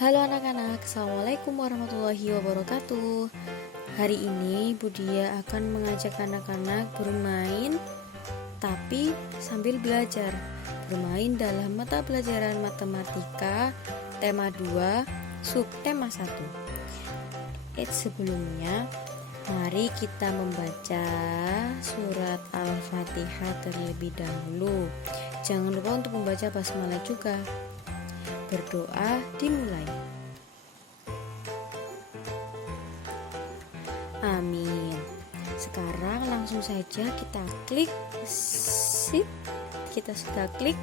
Halo anak-anak, Assalamualaikum warahmatullahi wabarakatuh. Hari ini Budia akan mengajak anak-anak bermain tapi sambil belajar. Bermain dalam mata pelajaran matematika tema 2, subtema 1. Sebelumnya, mari kita membaca surat Al-Fatihah terlebih dahulu. Jangan lupa untuk membaca basmalah juga. Berdoa dimulai. Amin. Sekarang langsung saja kita klik. Sip. Kita sudah klik.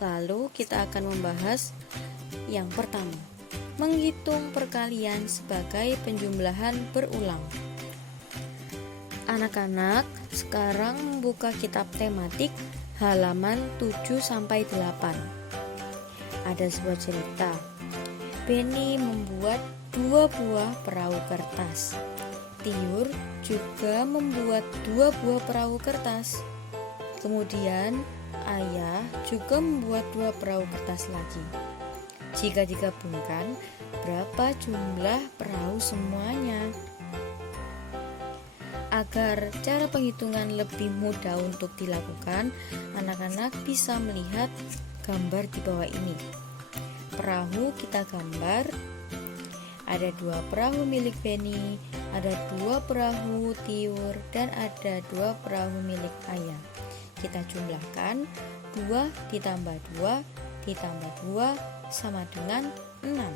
Lalu kita akan membahas yang pertama, menghitung perkalian sebagai penjumlahan berulang. Anak-anak, sekarang membuka kitab tematik halaman 7-8. Ada sebuah cerita. Benny membuat 2 buah perahu kertas. Tiur juga membuat 2 buah perahu kertas. Kemudian ayah juga membuat 2 perahu kertas lagi. Jika digabungkan, berapa jumlah perahu semuanya? Agar cara penghitungan lebih mudah untuk dilakukan, anak-anak bisa melihat gambar di bawah ini. Perahu kita gambar, ada 2 perahu milik Benny, ada 2 perahu Tiur, dan ada 2 perahu milik ayah. Kita jumlahkan, 2 ditambah 2 ditambah 2 sama dengan 6.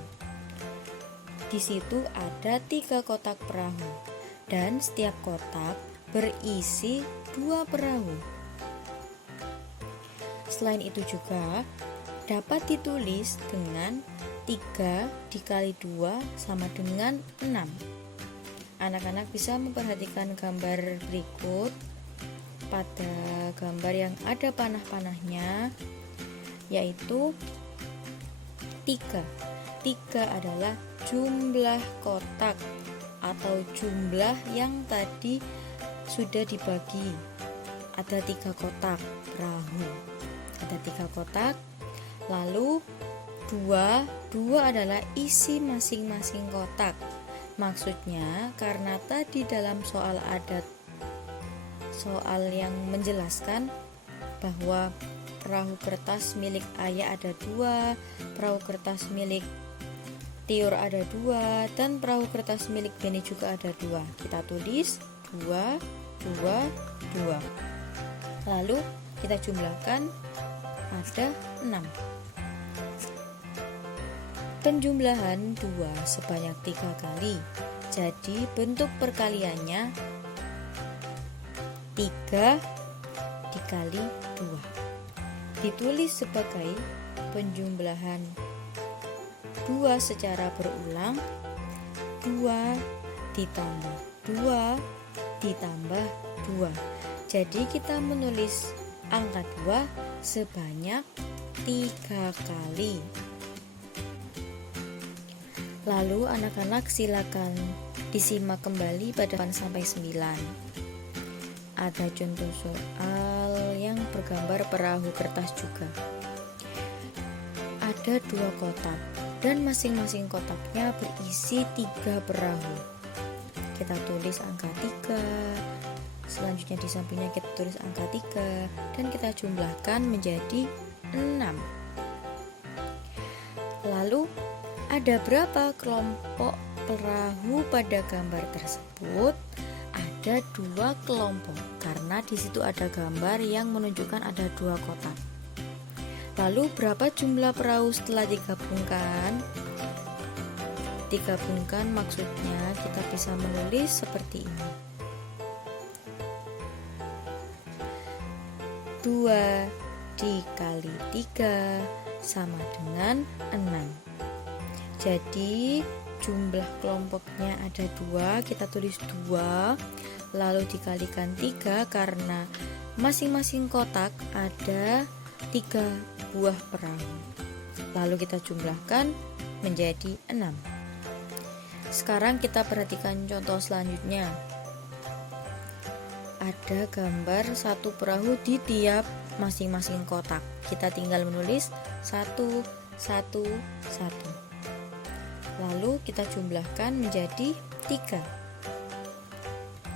Di situ ada 3 kotak perahu. Dan setiap kotak berisi 2 perahu. Selain itu juga dapat ditulis dengan 3 dikali 2 sama dengan 6. Anak-anak bisa memperhatikan gambar berikut. Pada gambar yang ada panah-panahnya, yaitu 3. 3 adalah jumlah kotak atau jumlah yang tadi sudah dibagi. Ada 3 kotak perahu. Ada 3 kotak. Lalu 2 adalah isi masing-masing kotak. Maksudnya karena tadi dalam soal ada soal yang menjelaskan bahwa perahu kertas milik ayah ada 2, perahu kertas milik Tiur ada 2, dan perahu kertas milik Benny juga ada 2. Kita tulis 2, 2, 2. Lalu kita jumlahkan, ada 6. Penjumlahan 2 sebanyak 3 kali. Jadi bentuk perkaliannya 3 dikali 2. Ditulis sebagai penjumlahan 2 secara berulang, 2 ditambah 2 ditambah 2. Jadi kita menulis angka 2 sebanyak 3 kali. Lalu anak-anak silakan disimak kembali pada 8-9. Ada contoh soal yang bergambar perahu kertas juga. Ada 2 kotak dan masing-masing kotaknya berisi 3 perahu. Kita tulis angka 3. Selanjutnya di sampingnya kita tulis angka 3 dan kita jumlahkan menjadi 6. Lalu ada berapa kelompok perahu pada gambar tersebut? Ada 2 kelompok karena di situ ada gambar yang menunjukkan ada 2 kotak. Lalu berapa jumlah perahu setelah digabungkan? Digabungkan maksudnya kita bisa menulis seperti ini. 2 dikali 3 sama dengan 6. Jadi jumlah kelompoknya ada 2, kita tulis 2, lalu dikalikan 3 karena masing-masing kotak ada 3 buah perahu. Lalu kita jumlahkan menjadi 6. Sekarang kita perhatikan contoh selanjutnya. Ada gambar 1 perahu di tiap masing-masing kotak. Kita tinggal menulis 1, 1, 1. Lalu kita jumlahkan menjadi 3.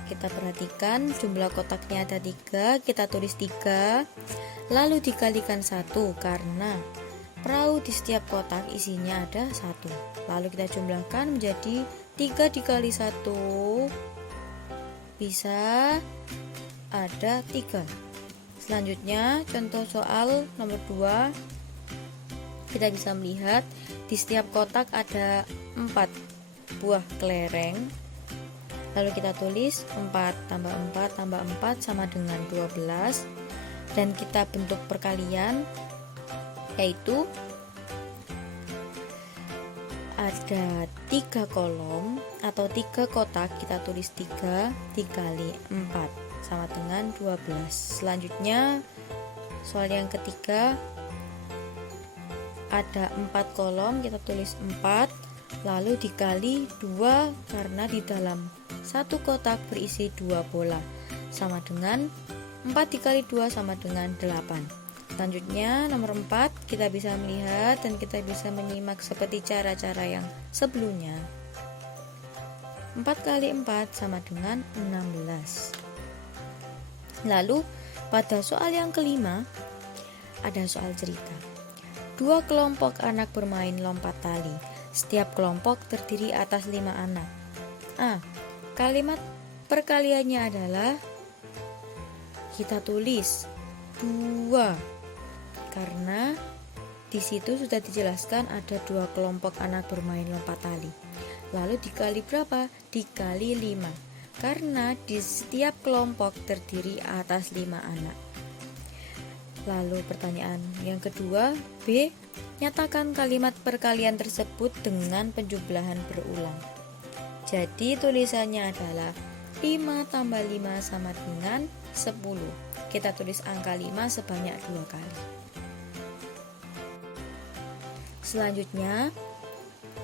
Kita perhatikan jumlah kotaknya ada 3, kita tulis 3, lalu dikalikan 1 karena perahu di setiap kotak isinya ada 1. Lalu kita jumlahkan menjadi 3 dikali 1 bisa ada 3. Selanjutnya contoh soal nomor 2, kita bisa melihat di setiap kotak ada 4 buah kelereng. Lalu kita tulis 4 tambah 4 tambah 4 sama dengan 12. Dan kita bentuk perkalian, yaitu ada 3 kolom atau 3 kotak. Kita tulis 3 dikali 4 sama dengan 12. Selanjutnya soal yang ketiga, ada 4 kolom, kita tulis 4 lalu dikali 2 karena di dalam satu kotak berisi 2 bola, sama dengan 4 dikali 2 sama dengan 8. Selanjutnya nomor 4, kita bisa melihat dan kita bisa menyimak seperti cara-cara yang sebelumnya. 4 kali 4 sama dengan 16. Lalu pada soal yang kelima ada soal cerita. 2 kelompok anak bermain lompat tali. Setiap kelompok terdiri atas 5 anak. Kalimat perkaliannya adalah, kita tulis 2 karena di situ sudah dijelaskan ada 2 kelompok anak bermain lompat tali. Lalu dikali berapa? Dikali 5 karena di setiap kelompok terdiri atas 5 anak. Lalu pertanyaan yang kedua, B, nyatakan kalimat perkalian tersebut dengan penjumlahan berulang. Jadi tulisannya adalah 5 tambah 5 sama dengan 10. Kita tulis angka 5 sebanyak 2 kali. Selanjutnya,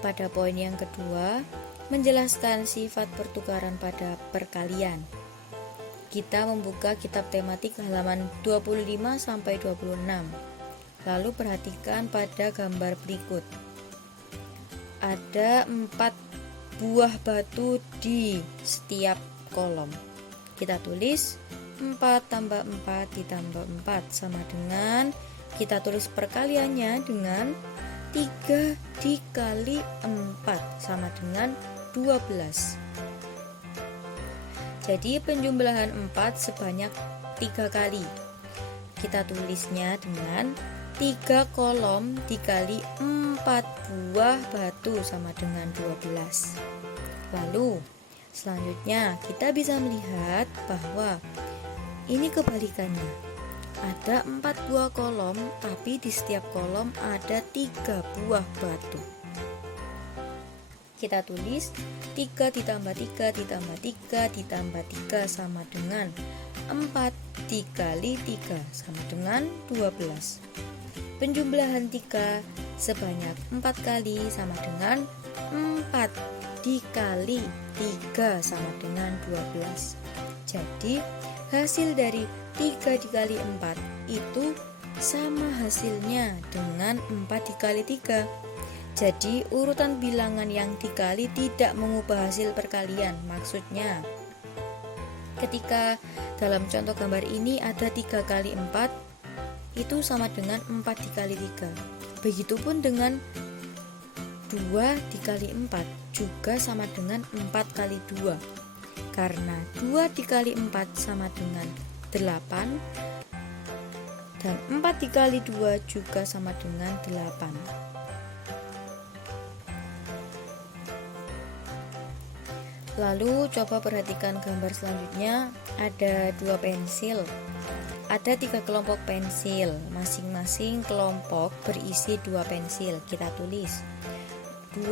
pada poin yang kedua, menjelaskan sifat pertukaran pada perkalian. Kita membuka kitab tematik halaman 25 sampai 26. Lalu perhatikan pada gambar berikut. Ada 4 buah batu di setiap kolom. Kita tulis 4 tambah 4 ditambah 4 sama dengan, kita tulis perkaliannya dengan 3 dikali 4 sama dengan 12. Jadi penjumlahan 4 sebanyak 3 kali. Kita tulisnya dengan 3 kolom dikali 4 buah batu sama dengan 12. Lalu selanjutnya kita bisa melihat bahwa ini kebalikannya. Ada 4 buah kolom, tapi di setiap kolom ada 3 buah batu. Kita tulis 3 ditambah 3 ditambah 3 ditambah 3 sama dengan 4 dikali 3 sama dengan 12. Penjumlahan 3 sebanyak 4 kali sama dengan 4 dikali 3 sama dengan 12. Jadi hasil dari 3 dikali 4 itu sama hasilnya dengan 4 dikali 3. Jadi urutan bilangan yang dikali tidak mengubah hasil perkalian. Maksudnya, ketika dalam contoh gambar ini ada 3 kali 4, itu sama dengan 4 dikali 3. Begitupun dengan 2 dikali 4 juga sama dengan 4 kali 2. Karena 2 dikali 4 sama dengan 8, dan 4 dikali 2 juga sama dengan 8. Lalu coba perhatikan gambar selanjutnya. Ada 2 pensil. Ada 3 kelompok pensil. Masing-masing kelompok berisi 2 pensil. Kita tulis 2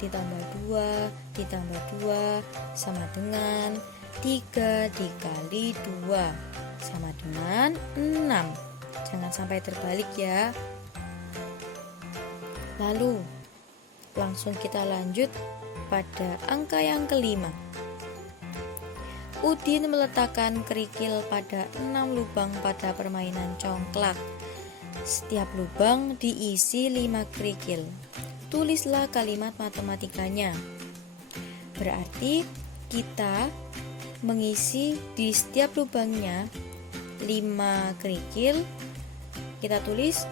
ditambah 2 ditambah 2 sama dengan 3 dikali 2 sama dengan 6. Jangan sampai terbalik ya. Lalu langsung kita lanjut pada angka yang kelima. Udin meletakkan kerikil pada 6 lubang pada permainan congklak. Setiap lubang diisi 5 kerikil. Tulislah kalimat matematikanya. Berarti kita mengisi di setiap lubangnya 5 kerikil. Kita tulis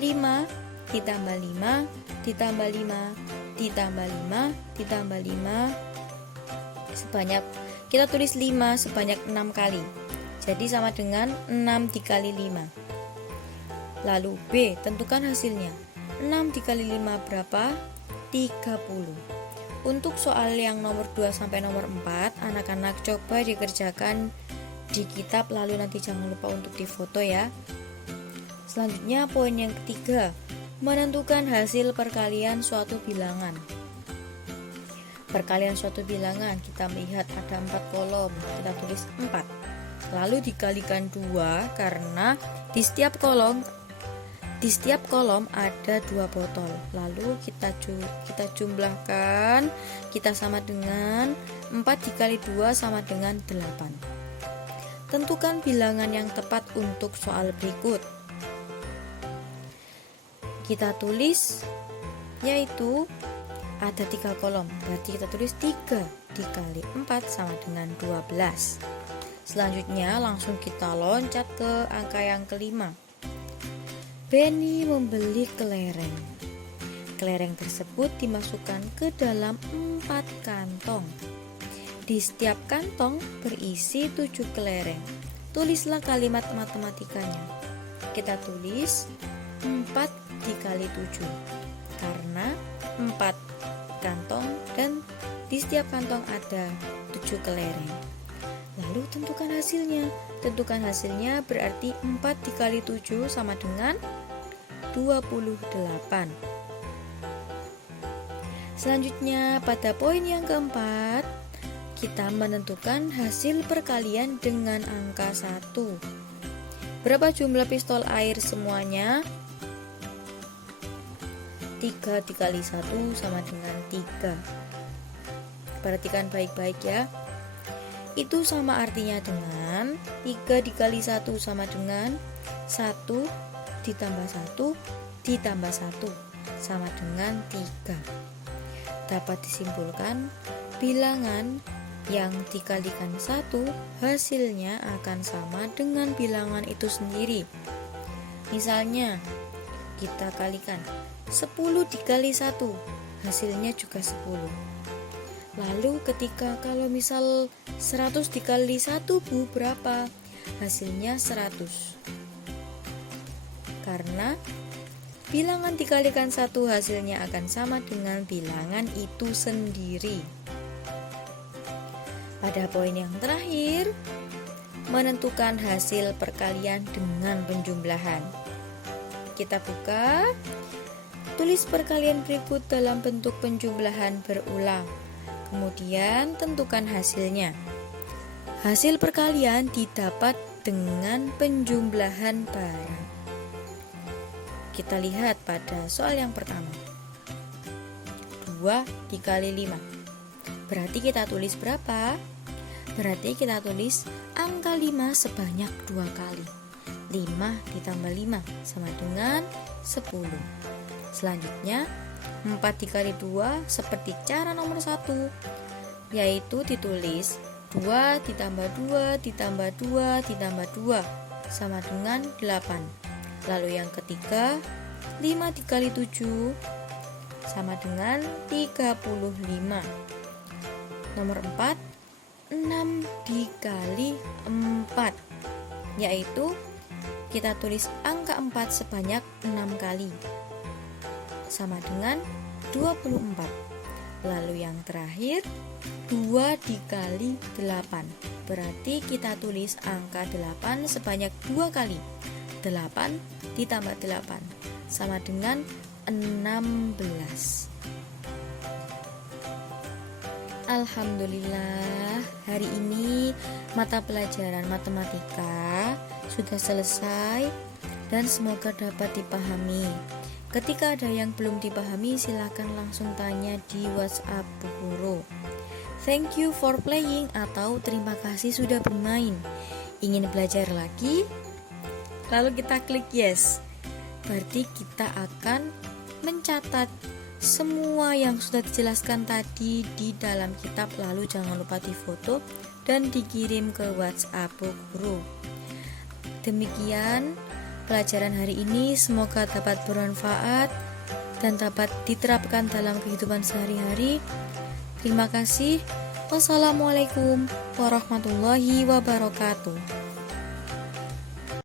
5 ditambah 5 ditambah 5 ditambah 5 ditambah 5 sebanyak, kita tulis 5 sebanyak 6 kali. Jadi sama dengan 6 dikali 5. Lalu B, tentukan hasilnya. 6 dikali 5 berapa? 30. Untuk soal yang nomor 2 sampai nomor 4, anak-anak coba dikerjakan di kitab, lalu nanti jangan lupa untuk difoto ya. Selanjutnya poin yang ketiga, menentukan hasil perkalian suatu bilangan. Perkalian suatu bilangan, kita melihat ada 4 kolom, kita tulis 4. Lalu dikalikan 2 karena di setiap kolom ada 2 botol. Lalu kita jumlahkan, kita sama dengan 4 dikali 2 sama dengan 8. Tentukan bilangan yang tepat untuk soal berikut. Kita tulis, yaitu ada 3 kolom, berarti kita tulis 3 dikali 4 sama dengan 12. Selanjutnya langsung kita loncat ke angka yang kelima. Benny membeli kelereng. Kelereng tersebut dimasukkan ke dalam 4 kantong. Di setiap kantong berisi 7 kelereng. Tulislah kalimat matematikanya. Kita tulis 4 dikali 7 karena 4 kantong dan di setiap kantong ada 7 kelereng. Lalu tentukan hasilnya. Tentukan hasilnya berarti 4 dikali 7 sama dengan 28. Selanjutnya pada poin yang keempat, kita menentukan hasil perkalian dengan angka 1. Berapa jumlah pistol air semuanya? 3 dikali 1 sama dengan 3. Perhatikan baik-baik ya. Itu sama artinya dengan 3 dikali 1 sama dengan 1 ditambah 1 ditambah 1 sama dengan 3. Dapat disimpulkan bilangan yang dikalikan 1 hasilnya akan sama dengan bilangan itu sendiri. Misalnya kita kalikan 10 dikali 1 hasilnya juga 10. Lalu kalau misal 100 dikali 1 Bu berapa? Hasilnya 100. Karena bilangan dikalikan 1 hasilnya akan sama dengan bilangan itu sendiri. Pada poin yang terakhir, menentukan hasil perkalian dengan penjumlahan. Kita buka, tulis perkalian berikut dalam bentuk penjumlahan berulang. Kemudian tentukan hasilnya. Hasil perkalian didapat dengan penjumlahan barang. Kita lihat pada soal yang pertama. 2 dikali 5. Berarti kita tulis berapa? Berarti kita tulis angka 5 sebanyak 2 kali. 5 ditambah 5 sama dengan 10. Selanjutnya 4 dikali 2 seperti cara nomor 1, yaitu ditulis 2 ditambah 2 ditambah 2 ditambah 2 sama dengan 8. Lalu yang ketiga 5 dikali 7 sama dengan 35. Nomor 4 6 dikali 4, yaitu kita tulis angka 4 sebanyak 6 kali sama dengan 24. Lalu yang terakhir 2 dikali 8, berarti kita tulis angka 8 sebanyak 2 kali. 8 ditambah 8 sama dengan 16. Alhamdulillah, hari ini mata pelajaran matematika sudah selesai dan semoga dapat dipahami. Ketika ada yang belum dipahami, silakan langsung tanya di WhatsApp Bu Guru. Thank you for playing atau terima kasih sudah bermain. Ingin belajar lagi? Lalu kita klik yes. berarti kita akan mencatat semua yang sudah dijelaskan tadi di dalam kitab, lalu jangan lupa difoto dan dikirim ke WhatsApp guru. Demikian pelajaran hari ini, semoga dapat bermanfaat dan dapat diterapkan dalam kehidupan sehari-hari. Terima kasih. Wassalamualaikum warahmatullahi wabarakatuh.